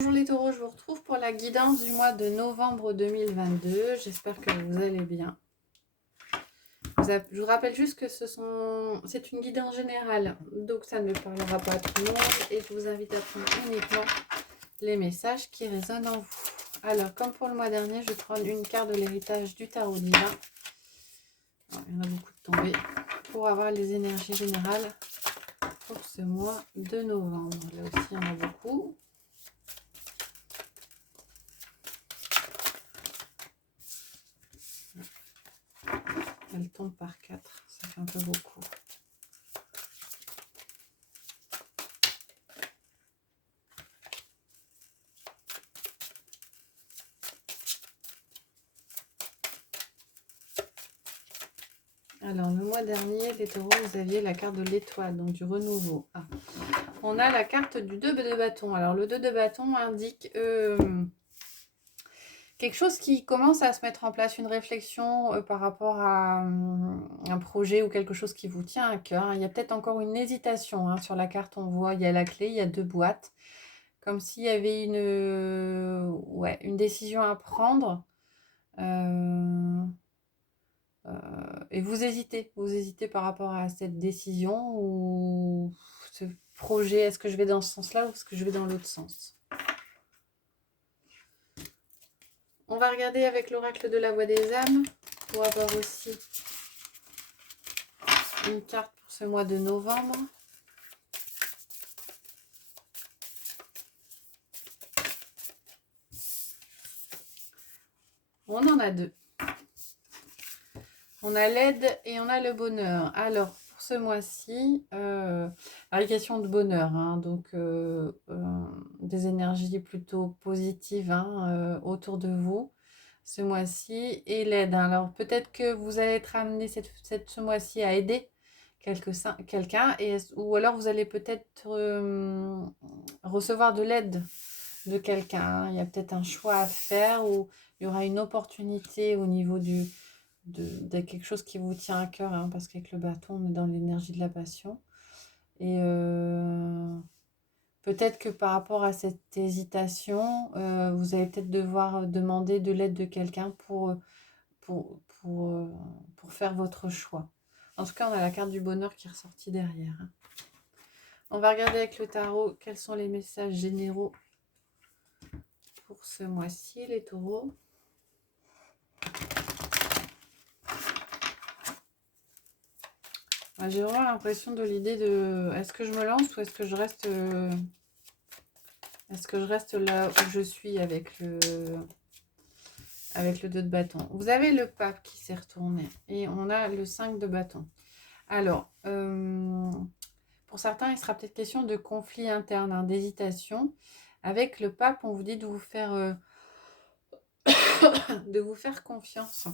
Bonjour les taureaux, je vous retrouve pour la guidance du mois de novembre 2022. J'espère que vous allez bien. Je vous rappelle juste que c'est une guidance générale, donc ça ne parlera pas à tout le monde et je vous invite à prendre uniquement les messages qui résonnent en vous. Alors, comme pour le mois dernier, je vais prendre une carte de l'héritage du tarot divin. Alors, il y en a beaucoup de tombées pour avoir les énergies générales pour ce mois de novembre. Là aussi, il y en a beaucoup. Elle tombe par 4, ça fait un peu beaucoup. Alors, le mois dernier, les taureaux, vous aviez la carte de l'étoile, donc du renouveau. Ah. On a la carte du 2 de bâton. Alors, le 2 de bâton indique quelque chose qui commence à se mettre en place, une réflexion par rapport à un projet ou quelque chose qui vous tient à cœur. Il y a peut-être encore une hésitation sur la carte. On voit, il y a la clé, il y a 2 boîtes. Comme s'il y avait une décision à prendre. Et vous hésitez par rapport à cette décision ou ce projet. Est-ce que je vais dans ce sens-là ou est-ce que je vais dans l'autre sens? On va regarder avec l'oracle de la voix des âmes pour avoir aussi une carte pour ce mois de novembre. On en a 2. On a l'aide et on a le bonheur. Alors, pour ce mois-ci, question de bonheur, donc des énergies plutôt positives autour de vous ce mois-ci. Et l'aide, alors peut-être que vous allez être amené ce mois-ci à aider quelqu'un, ou alors vous allez peut-être recevoir de l'aide de quelqu'un. Il y a peut-être un choix à faire ou il y aura une opportunité au niveau de quelque chose qui vous tient à cœur, parce qu'avec le bâton, on est dans l'énergie de la passion. Et peut-être que par rapport à cette hésitation, vous allez peut-être devoir demander de l'aide de quelqu'un pour faire votre choix. En tout cas, on a la carte du bonheur qui est ressortie derrière. On va regarder avec le tarot quels sont les messages généraux pour ce mois-ci, les taureaux. J'ai vraiment l'impression de l'idée de est-ce que je me lance ou est-ce que je reste là où je suis avec le 2 de bâton. Vous avez le pape qui s'est retourné et on a le 5 de bâton. Alors, pour certains, il sera peut-être question de conflit interne, d'hésitation. Avec le pape, on vous dit de vous faire confiance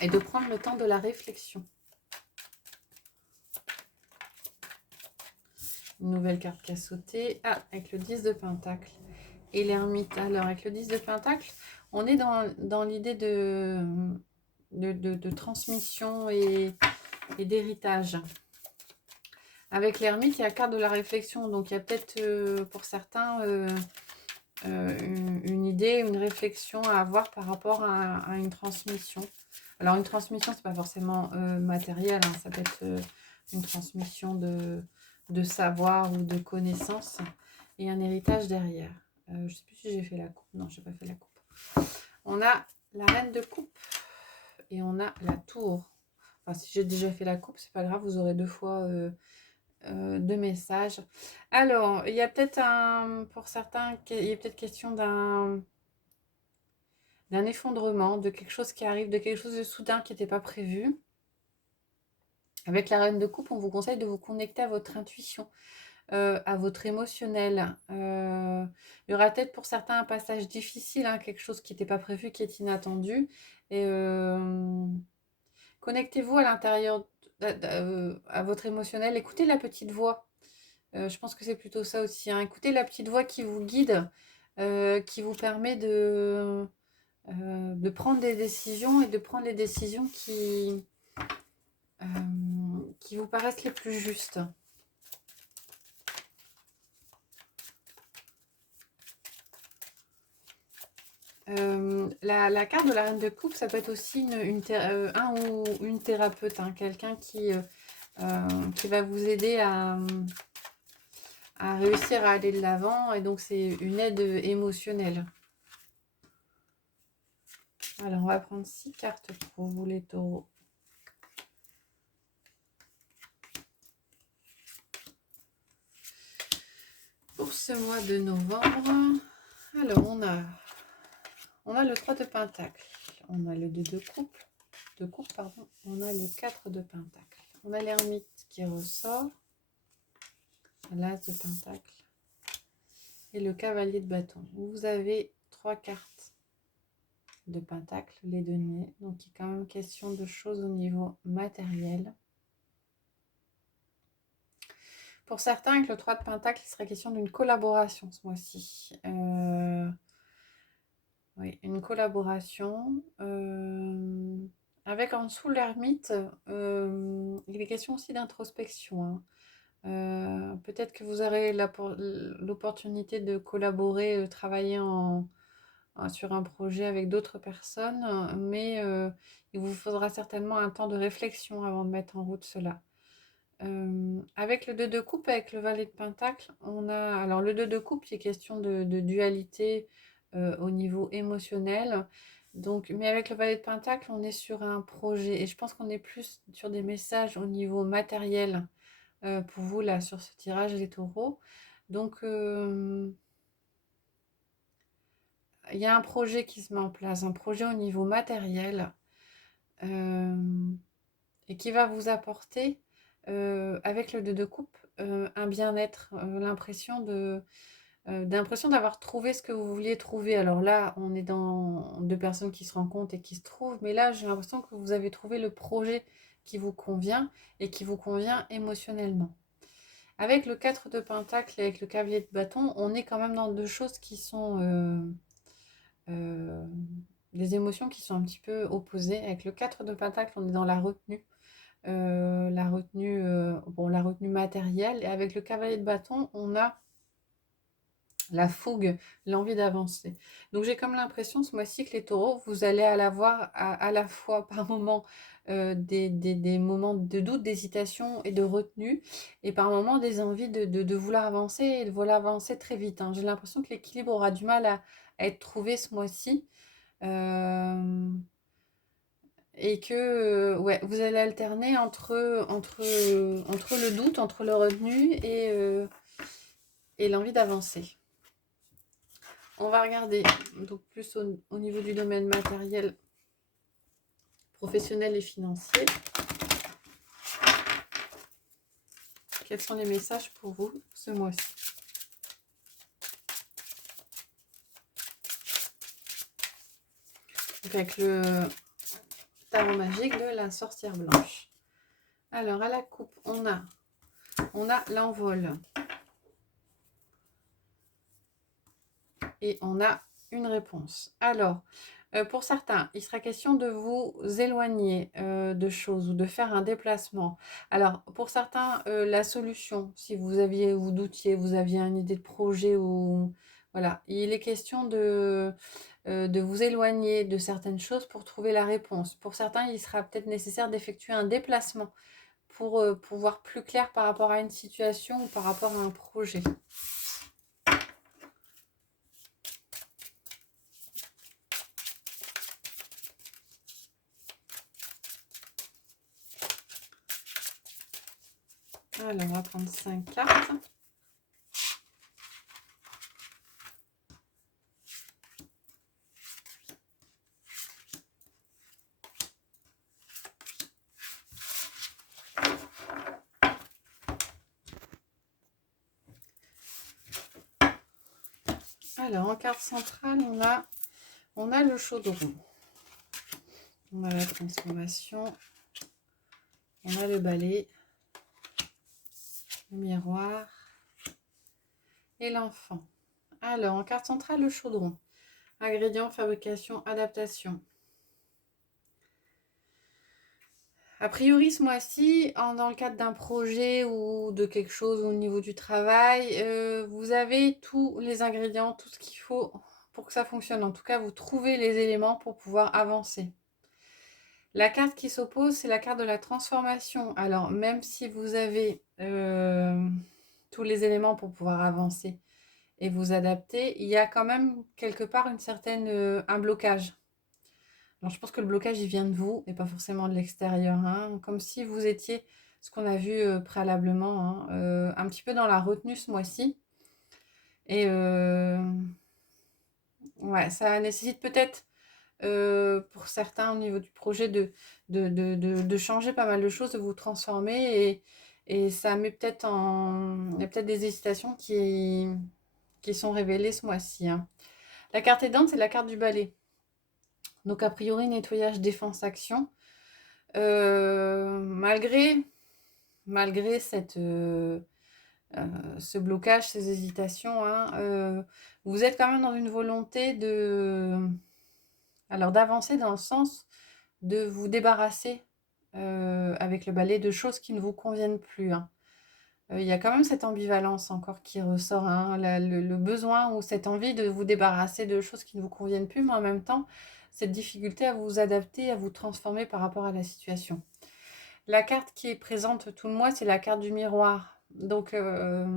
et de prendre le temps de la réflexion. Une nouvelle carte qui a sauté. Ah, avec le 10 de pentacle et l'ermite. Alors, avec le 10 de pentacle, on est dans l'idée de transmission et d'héritage. Avec l'ermite, il y a la carte de la réflexion. Donc, il y a peut-être pour certains une idée, une réflexion à avoir par rapport à une transmission. Alors, une transmission, c'est pas forcément matériel. Ça peut être une transmission de savoir ou de connaissances et un héritage derrière. Je ne sais plus si j'ai fait la coupe. Non, je n'ai pas fait la coupe. On a la reine de coupe et on a la tour. Enfin, si j'ai déjà fait la coupe, c'est pas grave, vous aurez 2 fois 2 messages. Alors, il y a peut-être pour certains, il y a peut-être question d'un effondrement, de quelque chose qui arrive, de quelque chose de soudain qui n'était pas prévu. Avec la reine de coupe, on vous conseille de vous connecter à votre intuition, à votre émotionnel. Il y aura peut-être pour certains un passage difficile, quelque chose qui n'était pas prévu, qui est inattendu. Et connectez-vous à l'intérieur, à votre émotionnel. Écoutez la petite voix. Je pense que c'est plutôt ça aussi. Écoutez la petite voix qui vous guide, qui vous permet de prendre des décisions et de prendre les décisions qui vous paraissent les plus justes. La carte de la reine de coupe, ça peut être aussi un ou une thérapeute, hein, quelqu'un qui va vous aider à réussir à aller de l'avant. Et donc, c'est une aide émotionnelle. Alors, on va prendre 6 cartes pour vous, les taureaux. Pour ce mois de novembre, alors, on a le 3 de pentacle, on a le 2 de coupe, pardon, on a le 4 de pentacle, on a l'ermite qui ressort, l'as de pentacle et le cavalier de bâton. Vous avez 3 cartes de pentacle, les deniers, donc il est quand même question de choses au niveau matériel. Pour certains, avec le 3 de pentacle, il serait question d'une collaboration ce mois-ci. Oui, une collaboration. Avec en dessous l'ermite, il est question aussi d'introspection, hein. Peut-être que vous aurez l'opportunité de collaborer, travailler sur un projet avec d'autres personnes, mais il vous faudra certainement un temps de réflexion avant de mettre en route cela. Avec le 2 de coupe, avec le valet de pentacle, on a... Alors le 2 de coupe, il est question de dualité au niveau émotionnel. Donc, mais avec le valet de pentacle, on est sur un projet. Et je pense qu'on est plus sur des messages au niveau matériel pour vous, là, sur ce tirage, les taureaux. Donc, il y a un projet qui se met en place, un projet au niveau matériel et qui va vous apporter, avec le 2 de coupe, un bien-être, d'impression d'avoir trouvé ce que vous vouliez trouver. Alors là, on est dans 2 personnes qui se rencontrent et qui se trouvent, mais là, j'ai l'impression que vous avez trouvé le projet qui vous convient et qui vous convient émotionnellement. Avec le 4 de pentacle et avec le cavalier de bâton, on est quand même dans 2 choses qui sont des émotions qui sont un petit peu opposées. Avec le 4 de pentacle, on est dans la retenue. La retenue matérielle. Et avec le cavalier de bâton, on a la fougue, l'envie d'avancer. Donc j'ai comme l'impression ce mois-ci que les taureaux, vous allez avoir à la fois par moments des moments de doute, d'hésitation et de retenue, et par moments des envies de vouloir avancer et de vouloir avancer très vite, hein. J'ai l'impression que l'équilibre aura du mal à être trouvé ce mois-ci. Et que ouais, vous allez alterner entre le doute, entre le retenu et l'envie d'avancer. On va regarder donc plus au niveau du domaine matériel, professionnel et financier. Quels sont les messages pour vous ce mois-ci? Avec le tarot magique de la sorcière blanche. Alors à la coupe, on a l'envol. Et on a une réponse. Alors, pour certains, il sera question de vous éloigner de choses ou de faire un déplacement. Alors, pour certains, la solution, si vous doutiez, vous aviez une idée de projet ou voilà, il est question de vous éloigner de certaines choses pour trouver la réponse. Pour certains, il sera peut-être nécessaire d'effectuer un déplacement pour voir plus clair par rapport à une situation ou par rapport à un projet. Alors, on va prendre 5 cartes. Alors, en carte centrale, on a le chaudron. On a la transformation. On a le balai. Le miroir. Et l'enfant. Alors, en carte centrale, le chaudron. Ingrédients, fabrication, adaptation. A priori, ce mois-ci, dans le cadre d'un projet ou de quelque chose au niveau du travail, vous avez tous les ingrédients, tout ce qu'il faut pour que ça fonctionne. En tout cas, vous trouvez les éléments pour pouvoir avancer. La carte qui s'oppose, c'est la carte de la transformation. Alors, même si vous avez tous les éléments pour pouvoir avancer et vous adapter, il y a quand même quelque part un blocage. Alors, je pense que le blocage, il vient de vous et pas forcément de l'extérieur, hein. Comme si vous étiez, ce qu'on a vu préalablement, hein, un petit peu dans la retenue ce mois-ci. Et ouais, ça nécessite peut-être pour certains au niveau du projet de changer pas mal de choses, de vous transformer et ça met peut-être il y a peut-être des hésitations qui sont révélées ce mois-ci, hein. La carte aidante, c'est la carte du balai. Donc a priori, nettoyage, défense, action. Malgré ce blocage, ces hésitations, hein, vous êtes quand même dans une volonté d'avancer dans le sens de vous débarrasser avec le balai de choses qui ne vous conviennent plus, hein. Il y a quand même cette ambivalence encore qui ressort, hein, le besoin ou cette envie de vous débarrasser de choses qui ne vous conviennent plus, mais en même temps, cette difficulté à vous adapter, à vous transformer par rapport à la situation. La carte qui est présente tout le mois, c'est la carte du miroir. Donc, la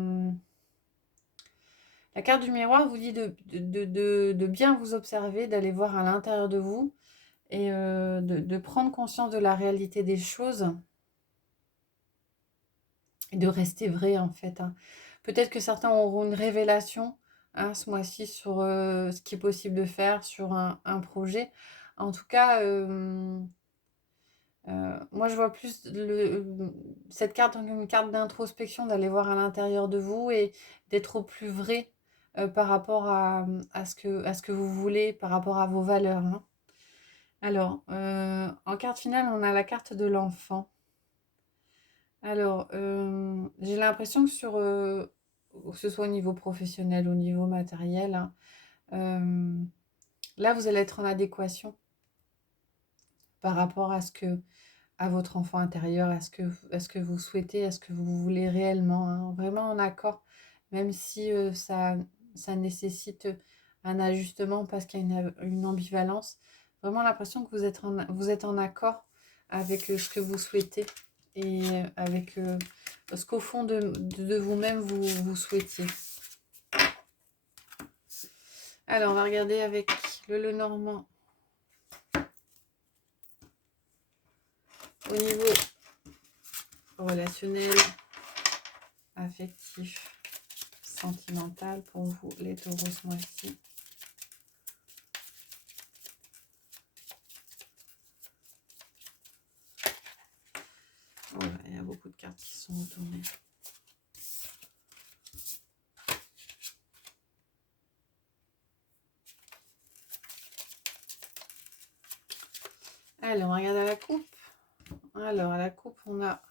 carte du miroir vous dit de bien vous observer, d'aller voir à l'intérieur de vous et de prendre conscience de la réalité des choses et de rester vrai en fait, hein. Peut-être que certains auront une révélation, hein, ce mois-ci sur ce qui est possible de faire sur un projet. En tout cas, moi je vois plus cette carte comme une carte d'introspection, d'aller voir à l'intérieur de vous et d'être au plus vrai par rapport à ce que vous voulez, par rapport à vos valeurs, hein. Alors, en carte finale, on a la carte de l'enfant. Alors, j'ai l'impression que ce soit au niveau professionnel, au niveau matériel, hein, là, vous allez être en adéquation par rapport à votre enfant intérieur, à ce que vous souhaitez, à ce que vous voulez réellement, hein, vraiment en accord, même si ça nécessite un ajustement parce qu'il y a une ambivalence. Vraiment l'impression que vous êtes en accord avec ce que vous souhaitez et avec ce qu'au fond de vous-même vous souhaitiez. Alors, on va regarder avec le Lenormand. Au niveau relationnel, affectif, sentimental pour vous, les taureaux ce mois-ci. Oh là, il y a beaucoup de cartes qui sont retournées. Allez, on va regarder à la coupe. Alors, à la coupe, on a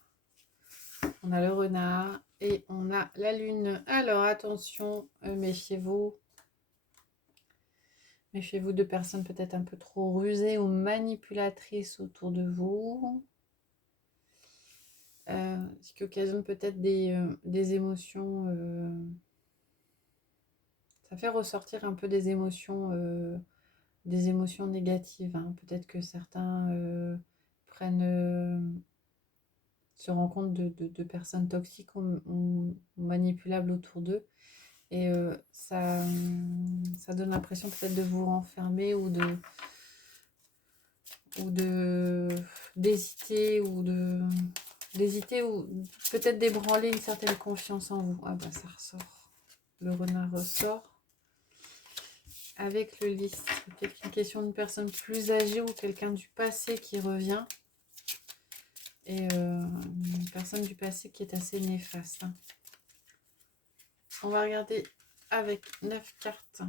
le renard et on a la lune. Alors, attention, méfiez-vous. Méfiez-vous de personnes peut-être un peu trop rusées ou manipulatrices autour de vous. Ce qui occasionne peut-être des émotions. Ça fait ressortir un peu des émotions négatives, hein. Peut-être que certains se rendent compte de personnes toxiques ou manipulables autour d'eux. Et ça donne l'impression peut-être de vous renfermer ou d'hésiter ou peut-être d'ébranler une certaine confiance en vous. Ah bah ça ressort. Le renard ressort. Avec le lys, c'est peut-être une question d'une personne plus âgée ou quelqu'un du passé qui revient. Et une personne du passé qui est assez néfaste, hein. On va regarder avec 9 cartes.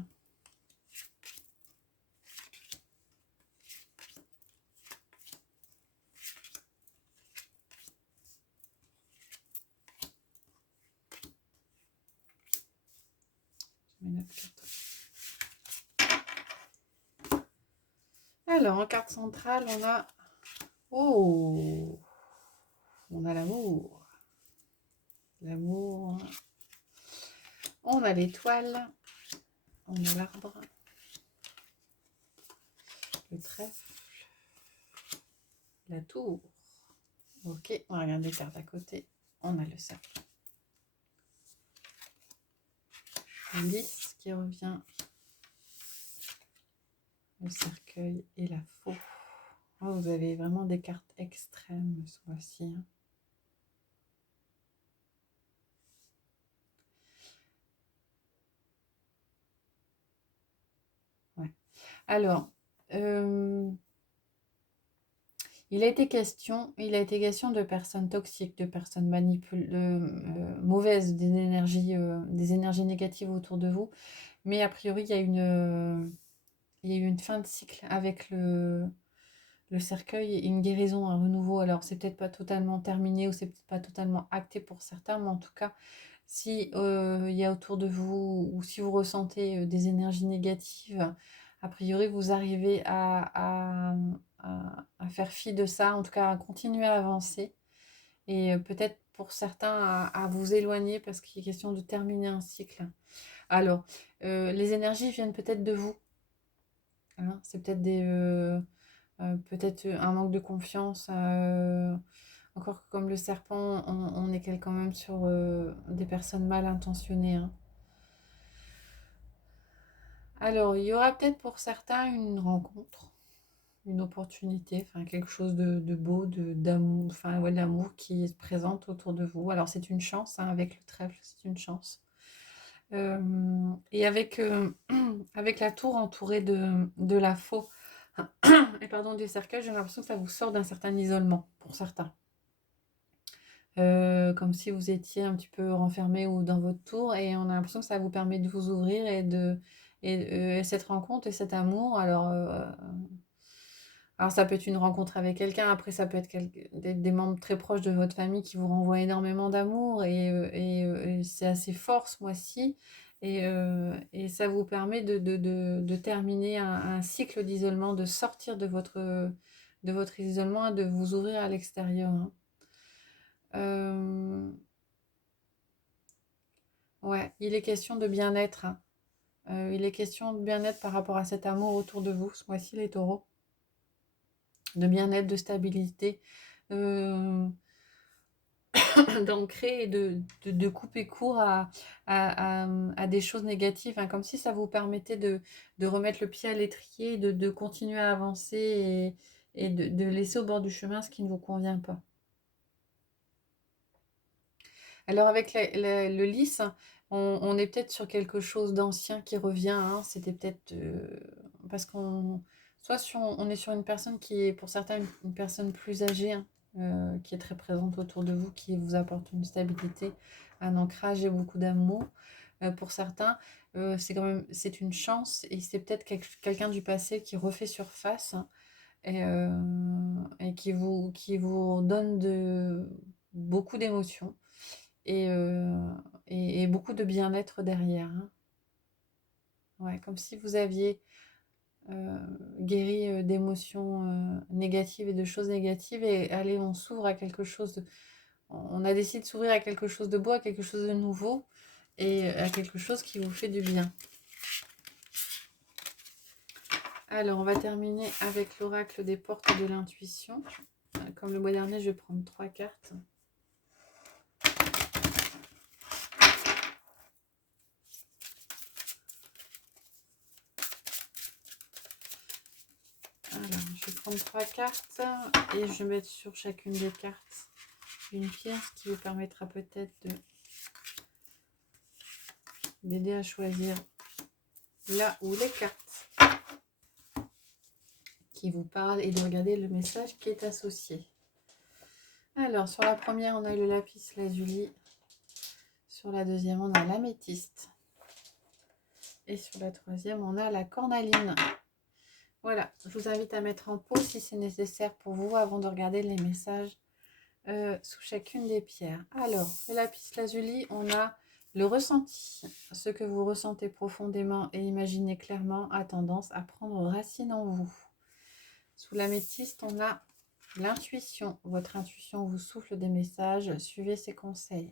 Je mets 9 cartes. Alors, en carte centrale, on a... Oh, on a l'amour. L'amour. On a l'étoile. On a l'arbre. le trèfle, la tour. Ok, on va regarder les cartes à côté. On a le cercle. Le lys qui revient. Le cercueil et la faux. Oh, vous avez vraiment des cartes extrêmes ce mois-ci. Hein. Ouais. Alors, il a été question de personnes toxiques, de personnes mauvaises, des énergies négatives autour de vous. Mais a priori, il y a eu une fin de cycle avec le cercueil et une guérison, un renouveau. Alors, c'est peut-être pas totalement terminé ou c'est peut-être pas totalement acté pour certains, mais en tout cas, si il y a autour de vous ou si vous ressentez des énergies négatives, a priori, vous arrivez à faire fi de ça, en tout cas à continuer à avancer et peut-être pour certains à vous éloigner parce qu'il est question de terminer un cycle. Alors, les énergies viennent peut-être de vous. Hein, c'est peut-être peut-être un manque de confiance. Encore que comme le serpent, on est quand même sur des personnes mal intentionnées. Hein. Alors, il y aura peut-être pour certains une rencontre, une opportunité, enfin quelque chose de beau, d'amour, enfin ouais, l'amour qui se présente autour de vous. Alors c'est une chance, hein, avec le trèfle, c'est une chance. Et avec la tour entourée de la faux et pardon du cercueil, j'ai l'impression que ça vous sort d'un certain isolement pour certains. Comme si vous étiez un petit peu renfermé ou dans votre tour et on a l'impression que ça vous permet de vous ouvrir et cette rencontre et cet amour. Alors ça peut être une rencontre avec quelqu'un, après ça peut être des membres très proches de votre famille qui vous renvoient énormément d'amour et c'est assez fort ce mois-ci et ça vous permet de terminer un cycle d'isolement, de sortir de votre isolement et de vous ouvrir à l'extérieur. Hein. Ouais, il est question de bien-être. Hein. Il est question de bien-être par rapport à cet amour autour de vous, ce mois-ci les taureaux. De bien-être, de stabilité, d'ancrer et de couper court à des choses négatives, hein, comme si ça vous permettait de remettre le pied à l'étrier, de continuer à avancer et de laisser au bord du chemin ce qui ne vous convient pas. Alors avec le lys, on est peut-être sur quelque chose d'ancien qui revient. Hein. C'était peut-être parce qu'on on est sur une personne qui est pour certains une personne plus âgée, hein, qui est très présente autour de vous, qui vous apporte une stabilité, un ancrage et beaucoup d'amour. Pour certains, c'est une chance et c'est peut-être quelqu'un du passé qui refait surface, hein, et qui vous donne beaucoup d'émotions et, et beaucoup de bien-être derrière. Hein. Ouais, comme si vous aviez guéri d'émotions négatives et de choses négatives et allez, on s'ouvre à quelque chose on a décidé de s'ouvrir à quelque chose de beau, à quelque chose de nouveau et à quelque chose qui vous fait du bien. Alors, on va terminer avec l'oracle des portes de l'intuition. Comme le mois dernier, je vais prendre 3 cartes. Alors, je vais prendre 3 cartes et je vais mettre sur chacune des cartes une pierre, ce qui vous permettra peut-être d'aider à choisir là où les cartes qui vous parlent et de regarder le message qui est associé. Alors, sur la première, on a le lapis lazuli. Sur la deuxième, on a l'améthyste. Et sur la troisième, on a la cornaline. Voilà, je vous invite à mettre en pause si c'est nécessaire pour vous avant de regarder les messages sous chacune des pierres. Alors, le lapis lazuli, on a le ressenti. Ce que vous ressentez profondément et imaginez clairement a tendance à prendre racine en vous. Sous l'améthyste, on a l'intuition. Votre intuition vous souffle des messages, suivez ses conseils.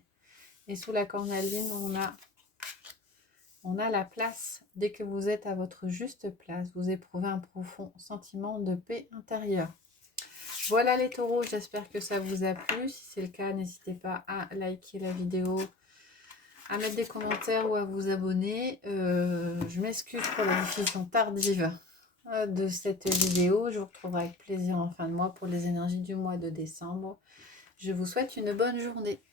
Et sous la cornaline, on a On a la place. Dès que vous êtes à votre juste place, vous éprouvez un profond sentiment de paix intérieure. Voilà les taureaux, j'espère que ça vous a plu. Si c'est le cas, n'hésitez pas à liker la vidéo, à mettre des commentaires ou à vous abonner. Je m'excuse pour la diffusion tardive de cette vidéo. Je vous retrouverai avec plaisir en fin de mois pour les énergies du mois de décembre. Je vous souhaite une bonne journée.